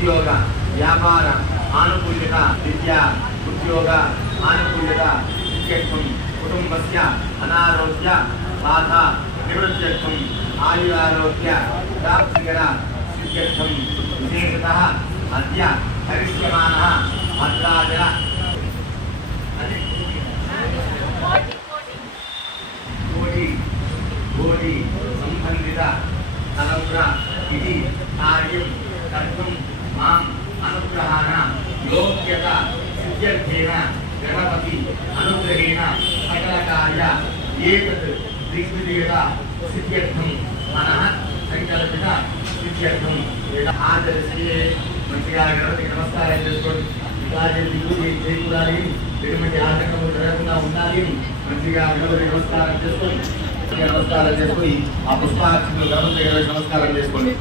ఉద్యోగ వ్యాపార ఆనుకూల్యత విద్యా ఉద్యోగ ఆనుకూల్యత ఇత్యర్థం కుటుంబస్య అనారోగ్య బాధ నివృత్త్యర్థం ఆయురారోగ్య ప్రాప్తికర సిద్ధ్యర్థం విశేషతః అద్య హరిష్యమానః భద్రాచల కోటి సంబంధిత అనుగ్ర ఇది కార్యం కర్తుం మాం అనుగ్రహాన యోగ్యత సిద్ధ్యర్థేన గణపతి అనుగ్రహేణ సకల కార్య ఏతత్ దిగ్విజయత సిద్ధ్యర్థం మనః సంకల్పిత సిద్ధ్యర్థం ఆచరిస్తే మంచిగా గణపతికి నమస్కారం చేసుకోండి. ఇలాగే దిగులు చేయకూడాలి, ఎటువంటి ఆటంకము జరగకుండా ఉండాలి. మంచిగా గణపతి నమస్కారం చేసుకొని ఆ పుష్పార్చనలు గణపతి నమస్కారం చేసుకోండి.